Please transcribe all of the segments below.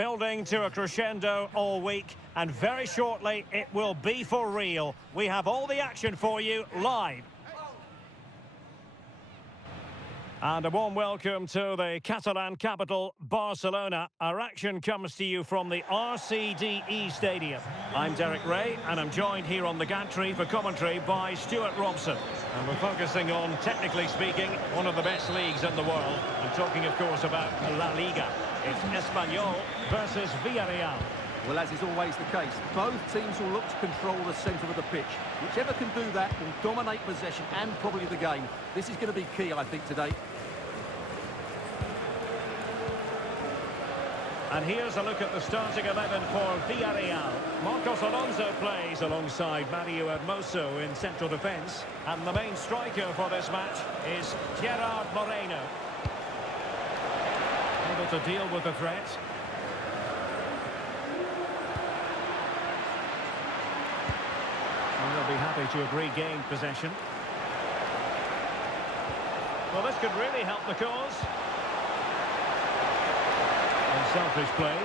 building to a crescendo all week, and very shortly it will be for real. We have all the action for you live. And a warm welcome to the Catalan capital, Barcelona. Our action comes to you from the RCDE Stadium. I'm Derek Ray, and I'm joined here on the gantry for commentary by Stuart Robson. And we're focusing on, technically speaking, one of the best leagues in the world. I'm talking, of course, about La Liga. It's Espanyol versus Villarreal. Well, as is always the case, both teams will look to control the centre of the pitch. Whichever can do that will dominate possession and probably the game. This is going to be key, I think, today. And here's a look at the starting 11 for Villarreal. Marcos Alonso plays alongside Mario Hermoso in central defence. And the main striker for this match is Gerard Moreno. Able to deal with the threat. And they'll be happy to have regained possession. Well, this could really help the cause. Selfish play.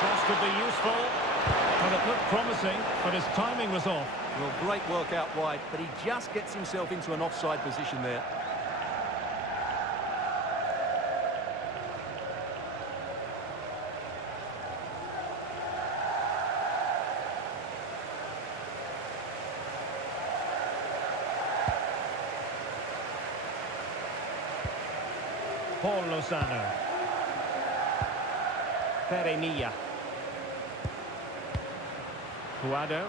Cross could be useful. Well, it looked promising, but his timing was off. Well, great work out wide, but he just gets himself into an offside position there. Paul Lozano. Peremilla. Guado.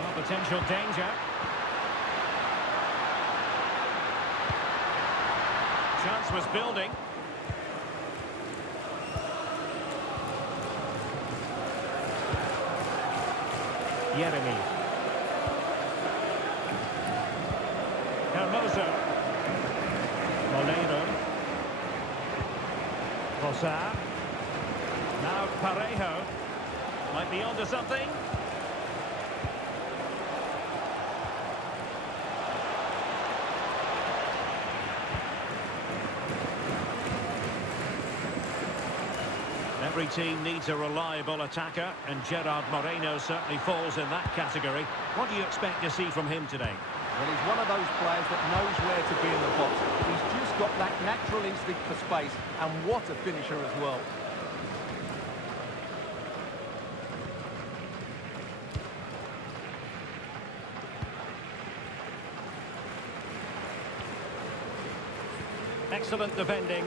Oh, potential danger. Chance was building. Yeremy. Hermoso. Molero. Rosa. Now Parejo. Might be onto something. Every team needs a reliable attacker, and Gerard Moreno certainly falls in that category. What do you expect to see from him today? Well, he's one of those players that knows where to be in the box. He's just got that natural instinct for space, and what a finisher as well. Excellent defending.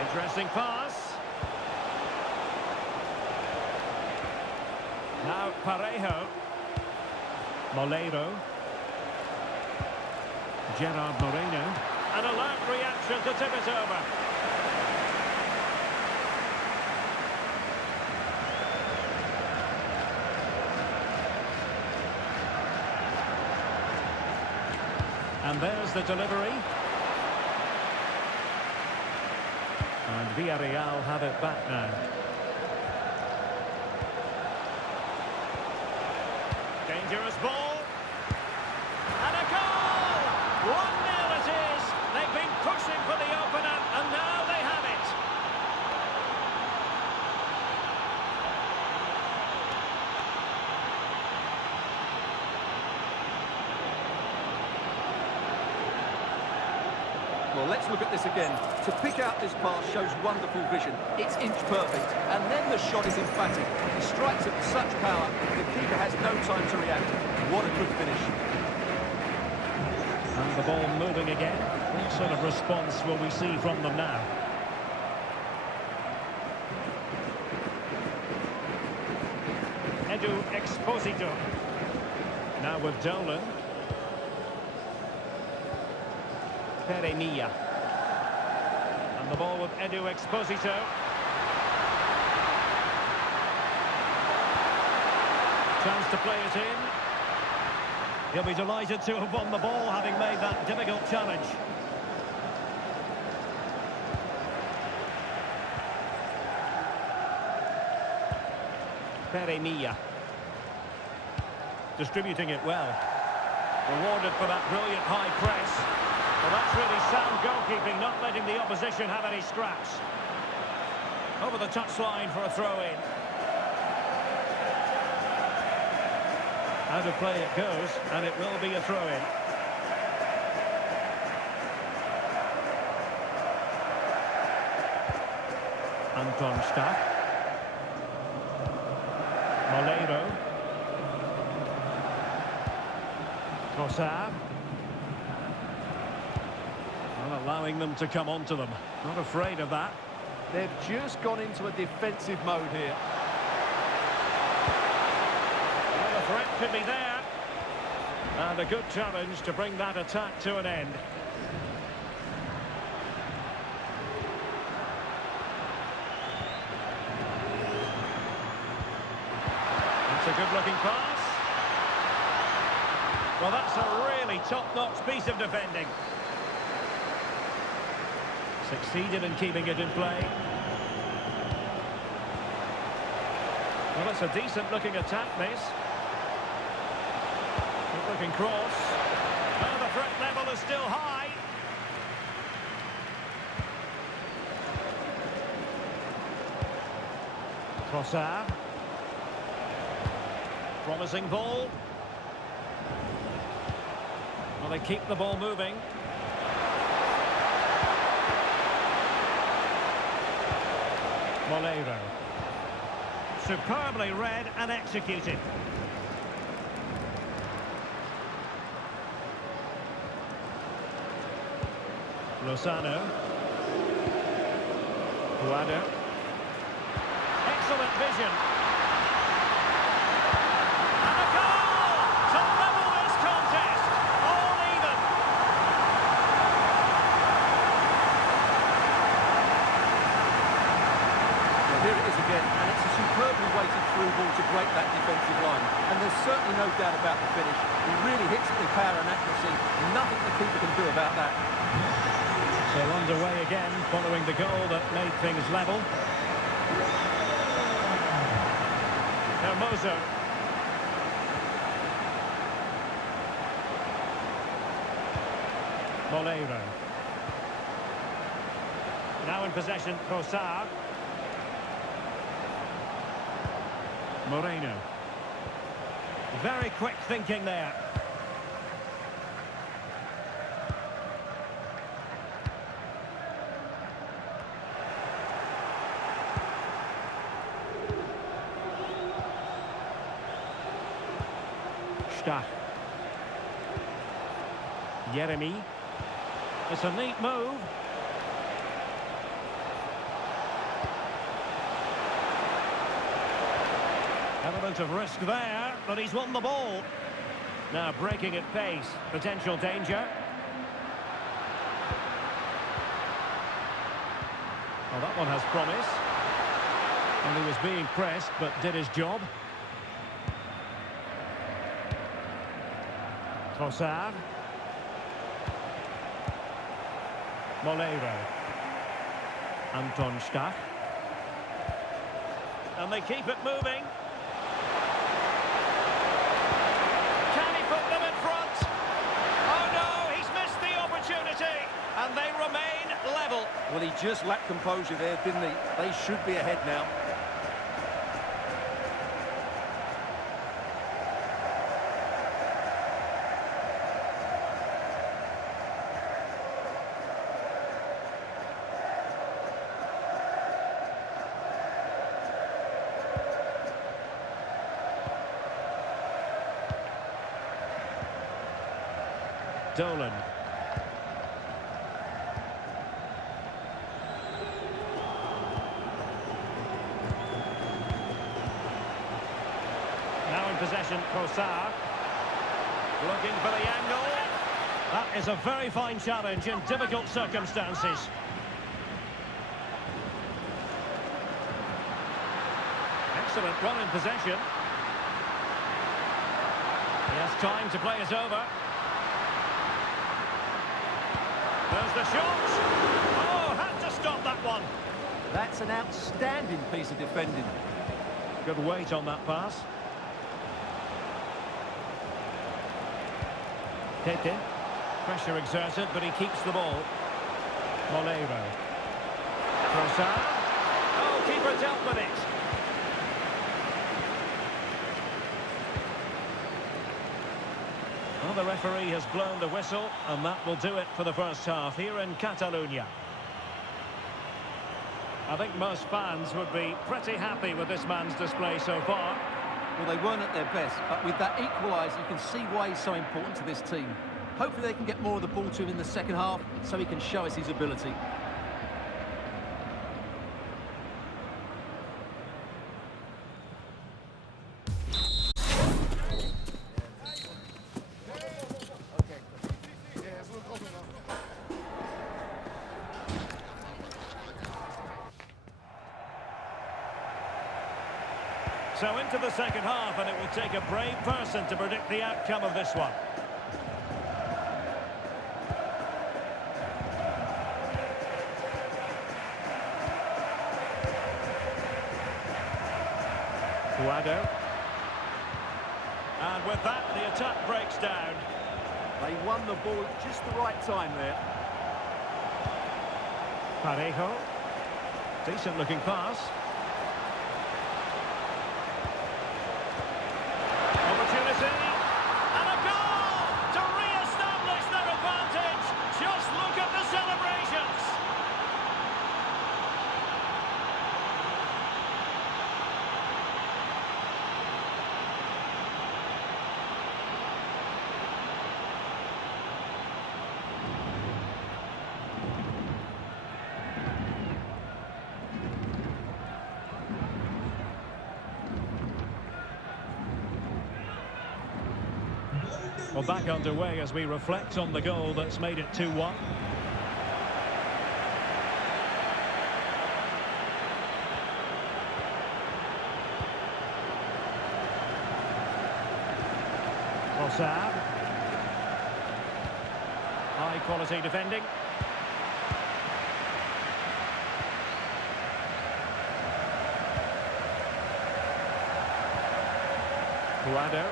Interesting pass. Now Parejo. Molero. Gerard Moreno. An alert reaction to tip it over. And there's the delivery. And Villarreal have it back now. Dangerous ball. And a goal! 1-0 it is. They've been pushing for the opener, and now they have it. Well, let's look at this again. To pick out this pass shows wonderful vision. It's inch perfect. And then the shot is emphatic. He strikes it with such power, the keeper has no time to react. What a good finish. And the ball moving again. What sort of response will we see from them now? Edu Exposito. Now with Dolan. Peremilla. And the ball with Edu Exposito. Chance to play it in. He'll be delighted to have won the ball, having made that difficult challenge. Peremilla. Distributing it well. Rewarded for that brilliant high press. Well, that's really sound goalkeeping, not letting the opposition have any scraps. Over the touchline for a throw-in. Out of play it goes, and it will be a throw-in. Anton Stach. Molero. Trossard. Well, allowing them to come onto them. Not afraid of that. They've just gone into a defensive mode here. Well, the threat could be there. And a good challenge to bring that attack to an end. It's a good-looking pass. Well, that's a really top-notch piece of defending. Succeeded in keeping it in play. Well, it's a decent-looking attack, this. Good-looking cross. Oh, the threat level is still high. Trossard. Promising ball. Well, they keep the ball moving. Molero. Superbly read and executed. Lozano. Guado. Excellent vision. And a goal to level this contest. All even. Well, here it is again, and it's a superbly weighted through ball to break that defensive line. And there's certainly no doubt about the finish. He really hits it with power and accuracy. Nothing the keeper can do about that. So underway again, following the goal that made things level. Hermoso. Molero. Now in possession, Trossard. Moreno. Very quick thinking there. Stach. Jeremy. It's a neat move. Element of risk there, but he's won the ball. Now breaking at pace. Potential danger. Well, that one has promise. And he was being pressed, but did his job. Trossard. Molero. Anton Stach. And they keep it moving. Can he put them in front? Oh no, he's missed the opportunity. And they remain level. Well, he just lacked composure there, didn't he? They should be ahead now. Dolan. Now in possession, Trossard. Looking for the angle. That is a very fine challenge in difficult circumstances. Excellent run in possession. He has time to play it over. There's the shot. Oh, had to stop that one. That's an outstanding piece of defending. Good weight on that pass. Tete. Pressure exerted, but he keeps the ball. Moleiro. Trossard. Oh, keeper dealt with it. Well, the referee has blown the whistle, and that will do it for the first half here in Catalonia. I think most fans would be pretty happy with this man's display so far. Well, they weren't at their best, but with that equaliser, you can see why he's so important to this team. Hopefully they can get more of the ball to him in the second half, so he can show us his ability. So into the second half, and it will take a brave person to predict the outcome of this one. Guado. And with that, the attack breaks down. They won the ball at just the right time there. Parejo. Decent looking pass. Opportunity. And a goal to re-establish their advantage. Just look at the celebrations. Well, back underway as we reflect on the goal that's made it 2-1. Trossard. High quality defending. Guado.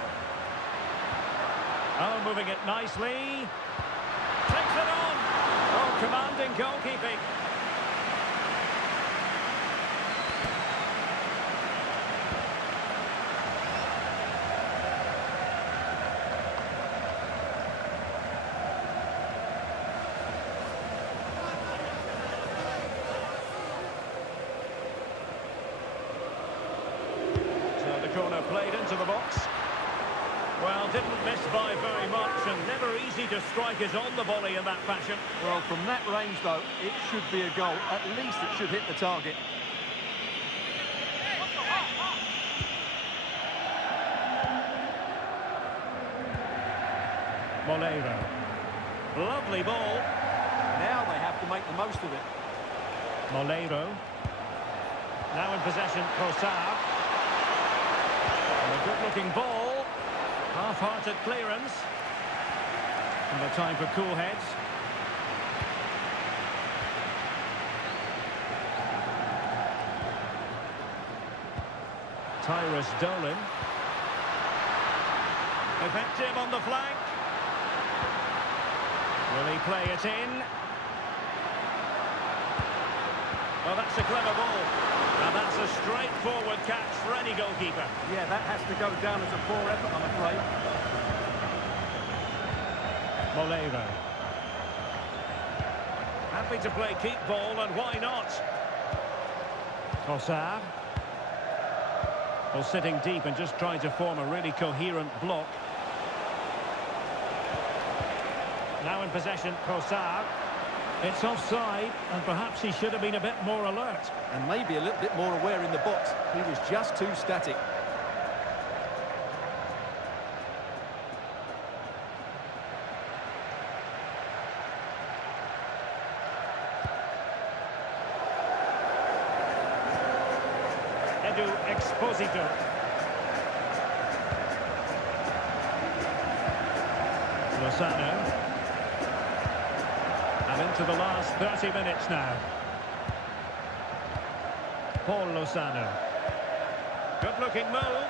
Oh, moving it nicely. Takes it on. Oh, commanding goalkeeping. So the corner played into the box. Well, didn't miss by very much, and never easy to strike it on the volley in that fashion. Well, from that range, though, it should be a goal. At least it should hit the target. Moleiro. Lovely ball. Now they have to make the most of it. Moleiro. Now in possession, Trossard. A good-looking ball. Half-hearted clearance. And the time for cool heads. Tyrus Dolan. Effective on the flank. Will he play it in? Well, that's a clever ball. And that's a straightforward catch for any goalkeeper. Yeah, that has to go down as a poor effort, I'm afraid. Moleiro. Happy to play keep ball, and why not? Trossard. Well, sitting deep and just trying to form a really coherent block. Now in possession, Trossard. It's offside, and perhaps he should have been a bit more alert. And maybe a little bit more aware in the box. He was just too static. Edu Exposito. Lozano. And into the last 30 minutes now. Paul Lozano. Good-looking move.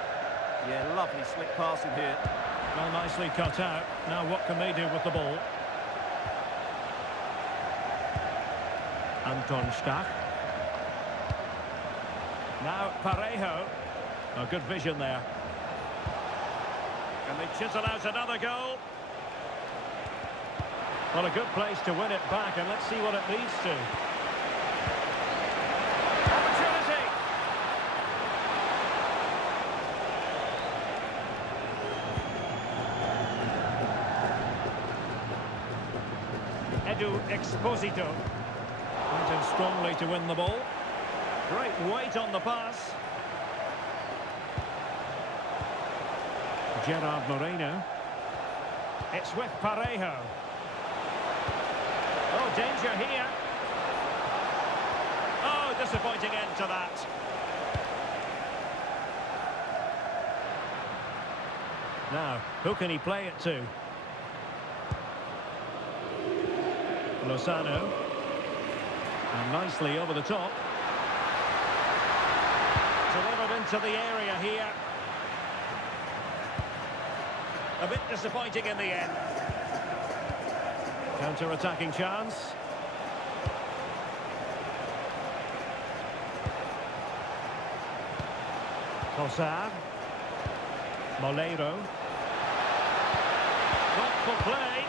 Yeah, lovely slick passing here. Well, nicely cut out. Now what can they do with the ball? Anton Stach. Now Parejo. Oh, good vision there. Can they chisel out another goal? Well, a good place to win it back, and let's see what it leads to. Opportunity! Edu Exposito. Went in strongly to win the ball. Great weight on the pass. Gerard Moreno. It's with Parejo. Oh, danger here. Oh, disappointing end to that. Now, who can he play it to? Lozano. And nicely over the top. Delivered into the area here. A bit disappointing in the end. Counter-attacking chance. Cossard. Moleiro. Thoughtful play.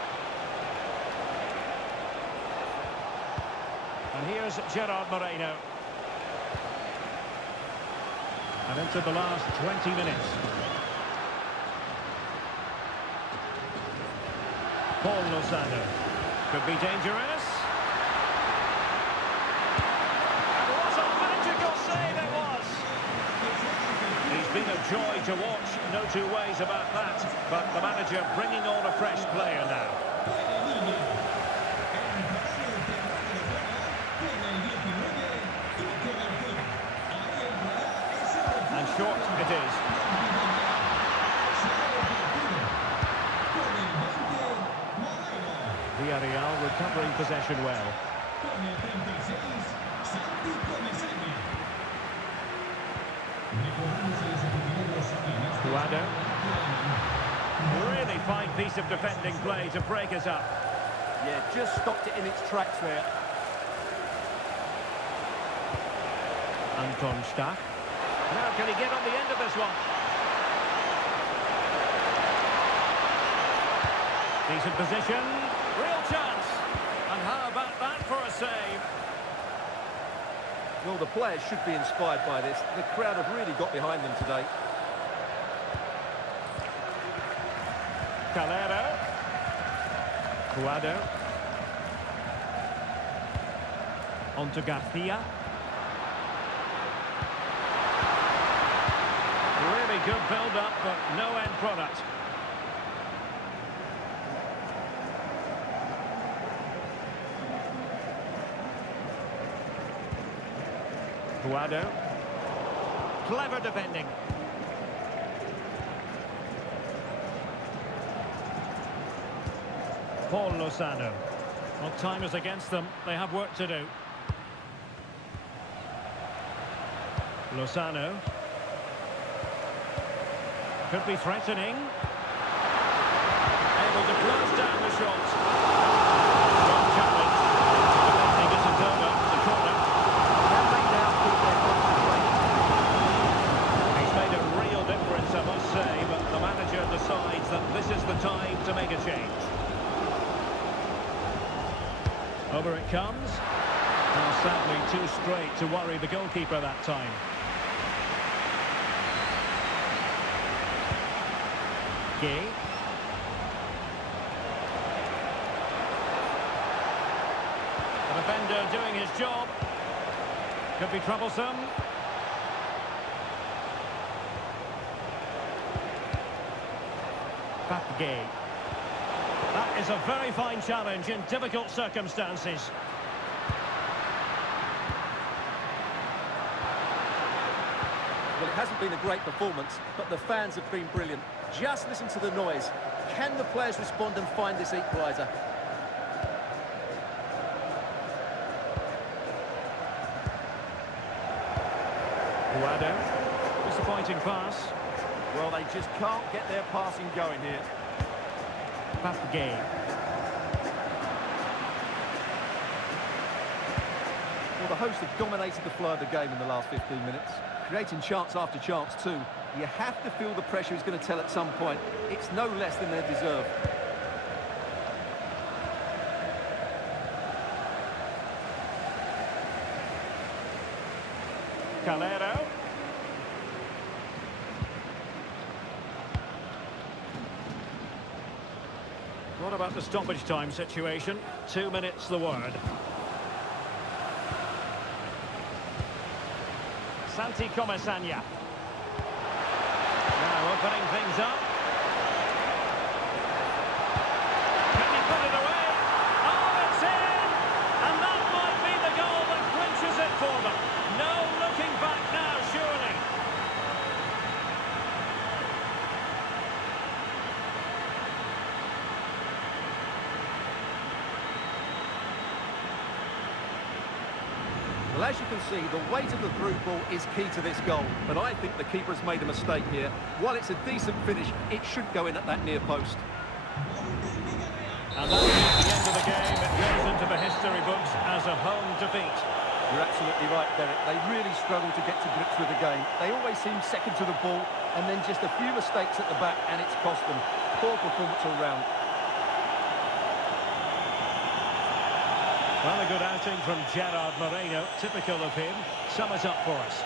And here's Gerard Moreno. And into the last 20 minutes. Paul Lozano. Could be dangerous. And what a magical save it was! He's been a joy to watch, no two ways about that. But the manager bringing on a fresh player now. And short it is. Villarreal recovering possession well. Guado. Really fine piece of defending play to break us up. Yeah, just stopped it in its tracks there. Anton Stach. Now can he get on the end of this one? Decent position. Real chance. And how about that for a save? Well, the players should be inspired by this. The crowd have really got behind them today. Calero. Guado. On to Garcia. Really good build-up, but no end product. Guado. Clever defending. Paul Lozano. Well, time is against them. They have work to do. Lozano. Could be threatening. Able to close down the shot. Strong challenge. Defending isn't over. The corner. Can they now keep their concentration? He's made a real difference, I must say, but the manager decides that this is the time to make a change. Over it comes. Now, sadly, too straight to worry the goalkeeper that time. Gay. The defender doing his job. Could be troublesome. Gay. That is a very fine challenge in difficult circumstances. Well, it hasn't been a great performance, but the fans have been brilliant. Just listen to the noise. Can the players respond and find this equaliser? Guado. Disappointing pass. Well, they just can't get their passing going here. Papagay. Well, the hosts have dominated the flow of the game in the last 15 minutes, creating chance after chance too. You have to feel the pressure is going to tell at some point. It's no less than they deserve. Calero. What about the stoppage time situation? 2 minutes the word. Santi Comesaña. Now opening things up. Can he put it away? Oh, it's in! And that might be the goal that clinches it for them. No looking back now, surely. Well, as you can see, the weight of the through ball is key to this goal, but I think the keeper has made a mistake here. While it's a decent finish, it should go in at that near post. And that is the end of the game. It goes into the history books as a home defeat. You're absolutely right, Derek. They really struggle to get to grips with the game. They always seem second to the ball, and then just a few mistakes at the back, and it's cost them. Poor performance all round. Well, a good outing from Gerard Moreno, typical of him. Sum it up for us.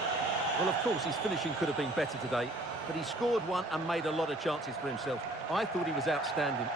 Well, of course, his finishing could have been better today, but he scored one and made a lot of chances for himself. I thought he was outstanding.